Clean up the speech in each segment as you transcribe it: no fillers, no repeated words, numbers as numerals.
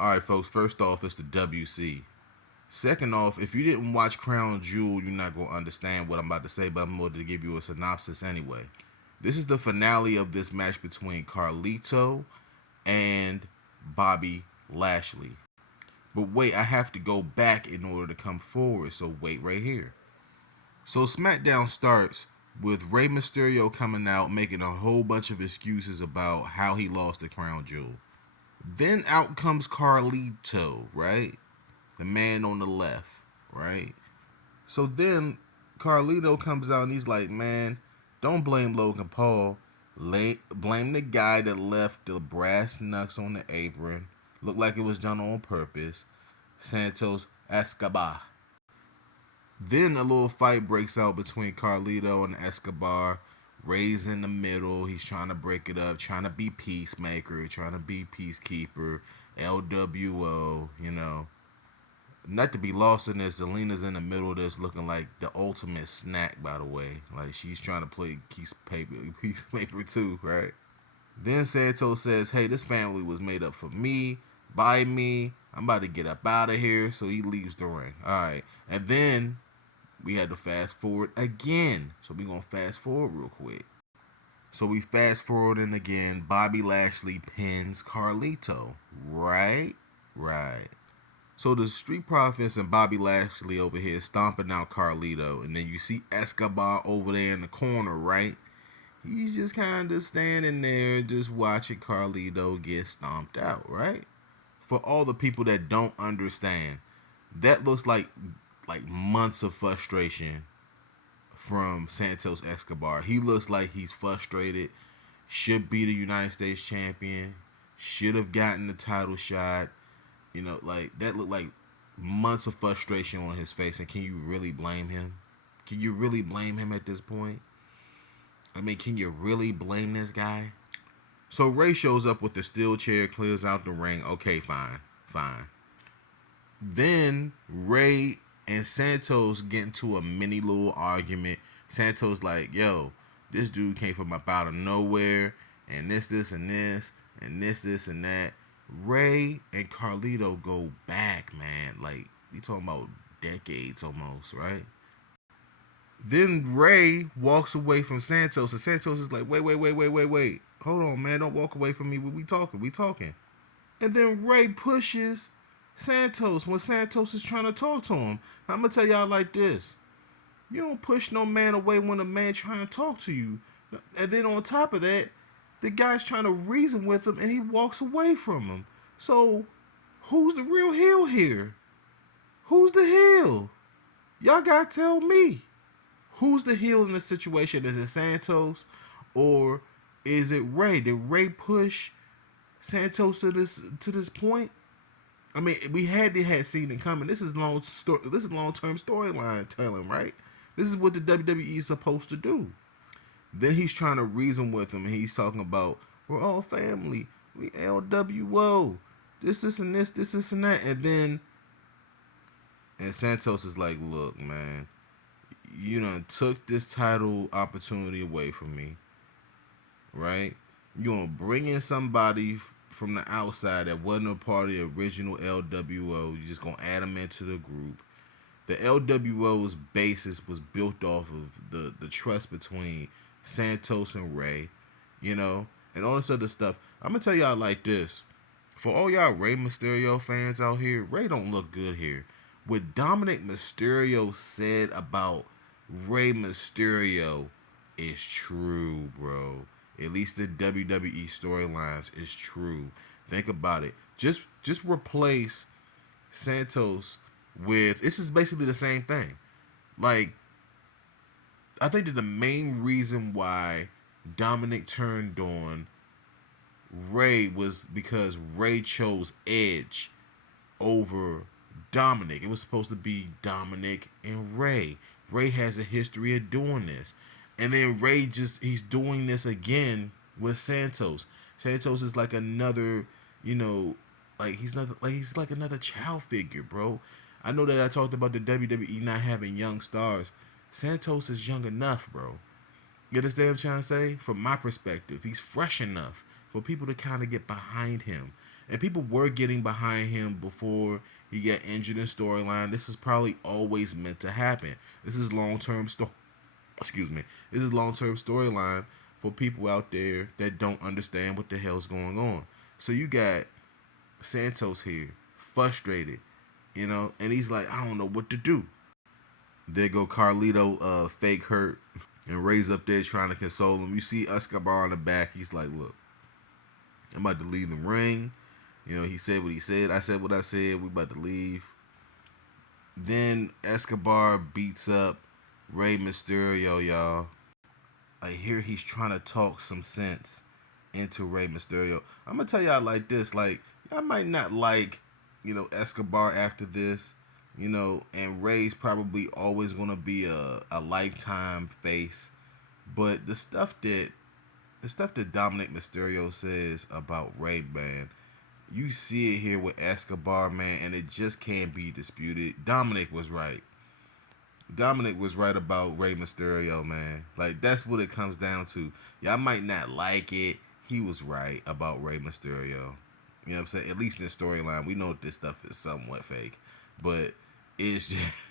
Alright, folks, first off, it's the WC. Second off, if you didn't watch Crown Jewel, you're not going to understand what I'm about to say, but I'm going to give you a synopsis anyway. This is the finale of this match between Carlito and Bobby Lashley. But wait, I have to go back in order to come forward, so wait right here. So SmackDown starts with Rey Mysterio coming out making a whole bunch of excuses about how he lost the crown jewel. Then out comes Carlito, right? The man on the left, right? So then Carlito comes out and he's like, man, don't blame Logan Paul. Blame the guy that left the brass knucks on the apron. Looked like it was done on purpose. Santos Escobar. Then a little fight breaks out between Carlito and Escobar. Rey's in the middle. He's trying to break it up, trying to be peacemaker, trying to be peacekeeper. LWO, you know. Not to be lost in this, Zelina's in the middle of this looking like the ultimate snack, by the way. Like she's trying to play peacemaker too, right? Then Santos says, hey, this family was made up for me, by me. I'm about to get up out of here. So he leaves the ring. Alright. And then we had to fast forward again. So we're going to fast forward real quick. So we fast forwarding again. Bobby Lashley pins Carlito. Right? Right. So the Street Profits and Bobby Lashley over here stomping out Carlito. And then you see Escobar over there in the corner, right? He's just kind of standing there just watching Carlito get stomped out, right? For all the people that don't understand, that looks like months of frustration from Santos Escobar. He looks like he's frustrated. Should be the United States champion. Should have gotten the title shot. You know, like that looked like months of frustration on his face. And can you really blame him? Can you really blame him at this point? I mean, can you really blame this guy? So Rey shows up with the steel chair, clears out the ring. Okay, fine. Then Rey and Santos get into a mini little argument. Santos like, yo, this dude came from up out of nowhere, and this, and this, and this, and that. Rey and Carlito go back, man. Like, we talking about decades almost, right? Then Rey walks away from Santos, and Santos is like, wait. Hold on, man. Don't walk away from me. We talking. And then Rey pushes Santos when Santos is trying to talk to him. I'm going to tell y'all like this. You don't push no man away when a man trying to talk to you. And then on top of that, the guy's trying to reason with him and he walks away from him. So, who's the real heel here? Who's the heel? Y'all got to tell me. Who's the heel in this situation? Is it Santos or is it Rey? Did Rey push Santos to this point? I mean, we had seen it coming. This is long term storyline telling, right? This is what the WWE is supposed to do. Then he's trying to reason with him, and he's talking about we're all family, we LWO, this and this and that, and Santos is like, look, man, you done took this title opportunity away from me, right? You gonna bring in somebody from the outside that wasn't a part of the original LWO. You just gonna add them into the group. The LWO's basis was built off of the trust between Santos and Rey, you know, and all this other stuff. I'm gonna tell y'all like this. For all y'all Rey Mysterio fans out here, Rey don't look good here. What Dominic Mysterio said about Rey Mysterio is true, bro. At least the WWE storylines is true. Think about it. Just replace Santos with, this is basically the same thing. Like, I think that the main reason why Dominic turned on Rey was because Rey chose Edge over Dominic. It was supposed to be Dominic and Rey. Rey has a history of doing this. And then Rey he's doing this again with Santos. Santos is like another, you know, he's like another child figure, bro. I know that I talked about the WWE not having young stars. Santos is young enough, bro. You understand what I'm trying to say? From my perspective, he's fresh enough for people to kind of get behind him. And people were getting behind him before he got injured in storyline. This is probably always meant to happen. This is long term excuse me. This is long term storyline for people out there that don't understand what the hell's going on. So you got Santos here, frustrated, and he's like, I don't know what to do. There go Carlito, fake hurt, and Ray's up there trying to console him. You see Escobar on the back. He's like, look, I'm about to leave the ring. He said what he said. I said what I said. We about to leave. Then Escobar beats up Rey Mysterio, y'all. I hear he's trying to talk some sense into Rey Mysterio. I'm gonna tell y'all like this, like y'all might not like, Escobar after this, and Ray's probably always gonna be a lifetime face. But the stuff that Dominic Mysterio says about Rey, man, you see it here with Escobar, man, and it just can't be disputed. Dominic was right. Dominic was right about Rey Mysterio, man. Like, that's what it comes down to. Y'all might not like it. He was right about Rey Mysterio. You know what I'm saying? At least in storyline, we know this stuff is somewhat fake. But it's just,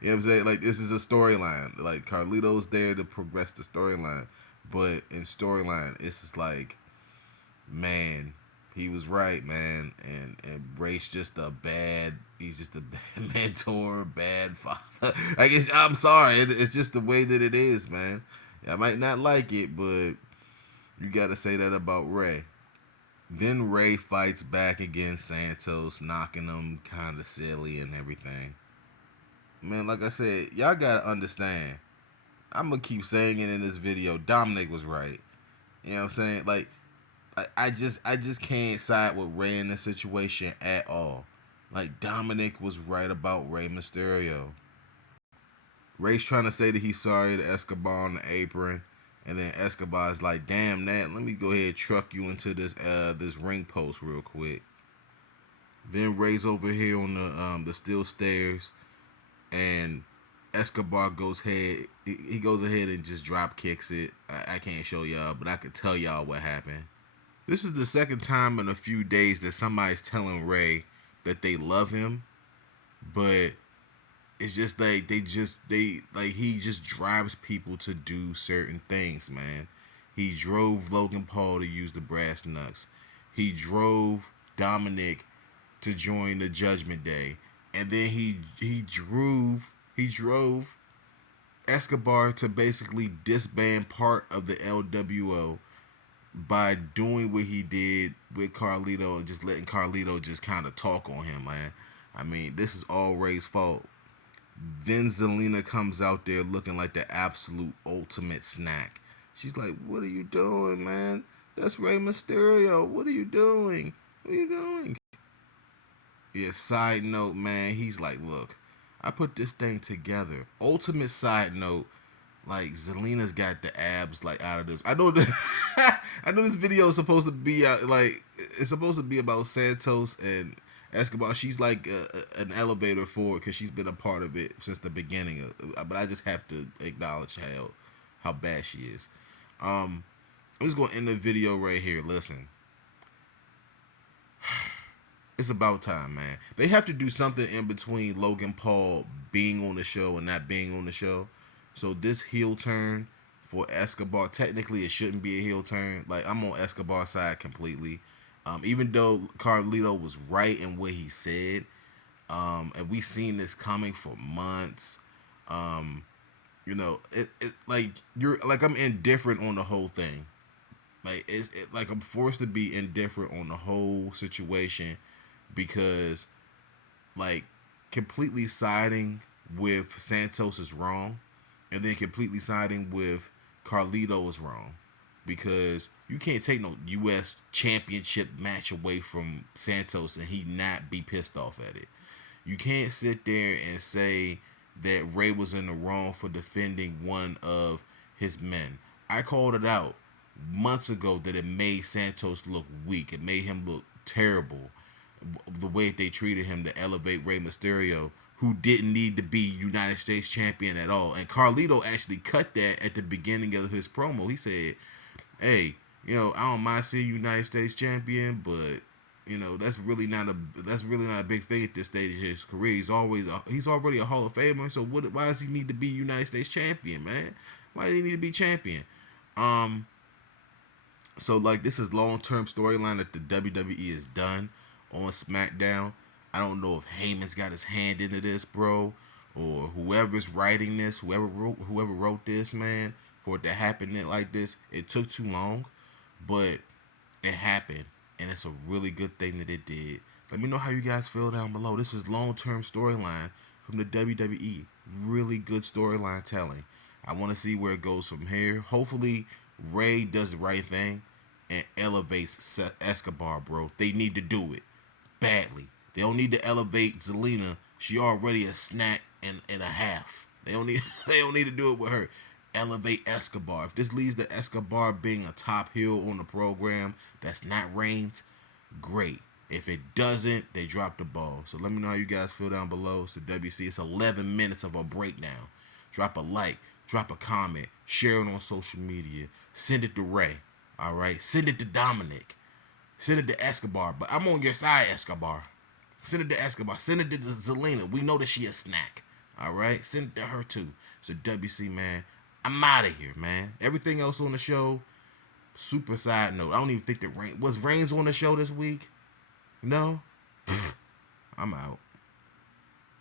you know what I'm saying? Like, this is a storyline. Like, Carlito's there to progress the storyline. But in storyline, it's just like, man, he was right, man. And Ray's just he's just a bad mentor, bad father. I guess, I'm sorry. It's just the way that it is, man. I might not like it, but you got to say that about Ray. Then Ray fights back against Santos, knocking him kind of silly and everything. Man, like I said, y'all got to understand. I'm going to keep saying it in this video. Dominic was right. You know what I'm saying? Like, I just can't side with Ray in this situation at all. Like, Dominic was right about Rey Mysterio. Ray's trying to say that he's sorry to Escobar on the apron, and then Escobar's like, damn, Nat, let me go ahead and truck you into this ring post real quick. Then Ray's over here on the steel stairs, and Escobar goes ahead. He goes ahead and just drop kicks it. I can't show y'all, but I could tell y'all what happened. This is the second time in a few days that somebody's telling Ray that they love him, but it's just like he just drives people to do certain things, man. He drove Logan Paul to use the brass knucks. He drove Dominic to join the Judgment Day, and then he drove Escobar to basically disband part of the LWO by doing what he did with Carlito and just letting Carlito just kind of talk on him, man. I mean, this is all Ray's fault. Then Zelina comes out there looking like the absolute ultimate snack. She's like, what are you doing, man? That's Rey Mysterio. What are you doing? What are you doing? Yeah, side note, man, he's like, look, I put this thing together. Ultimate side note, like, Zelina's got the abs, like, out of this. I know that I know this video is supposed to be it's supposed to be about Santos and Escobar. She's like an elevator for it because she's been a part of it since the beginning. But I just have to acknowledge how bad she is. I'm just gonna end the video right here. Listen, it's about time, man. They have to do something in between Logan Paul being on the show and not being on the show. So this heel turn for Escobar, technically it shouldn't be a heel turn. Like, I'm on Escobar's side completely. Even though Carlito was right in what he said, and we seen this coming for months. Like, you're like, I'm indifferent on the whole thing. Like, like I'm forced to be indifferent on the whole situation because, like, completely siding with Santos is wrong, and then completely siding with Carlito is wrong, because you can't take no U.S. championship match away from Santos and he not be pissed off at it. You can't sit there and say that Ray was in the wrong for defending one of his men. I called it out months ago that it made Santos look weak. It made him look terrible. The way they treated him to elevate Rey Mysterio, who didn't need to be United States champion at all. And Carlito actually cut that at the beginning of his promo. He said, hey, I don't mind seeing United States champion, but That's really not a big thing at this stage of his career. He's already a Hall of Famer. So why does he need to be United States champion, man? Why does he need to be champion? Um, so like this is long term storyline that the WWE is done on SmackDown. I don't know if Heyman's got his hand into this, bro, or whoever's writing this, whoever wrote this, man, for it to happen like this. It took too long, but it happened, and it's a really good thing that it did. Let me know how you guys feel down below. This is long term storyline from the WWE. Really good storyline telling. I want to see where it goes from here. Hopefully, Rey does the right thing and elevates Seth Escobar, bro. They need to do it badly. They don't need to elevate Zelina. She already a snack and a half. They don't need they don't need to do it with her. Elevate Escobar. If this leads to Escobar being a top heel on the program that's not Reigns, great. If it doesn't, they drop the ball. So let me know how you guys feel down below. It's the WC. It's 11 minutes of a breakdown. Drop a like, drop a comment, share it on social media, send it to Ray. All right, send it to Dominic, send it to Escobar. But I'm on your side, Escobar. Send it to Escobar. Send it to Zelina. We know that she a snack. All right, send it to her too. So WC, man, I'm out of here, man. Everything else on the show, super side note. I don't even think that was Reigns on the show this week. No, I'm out.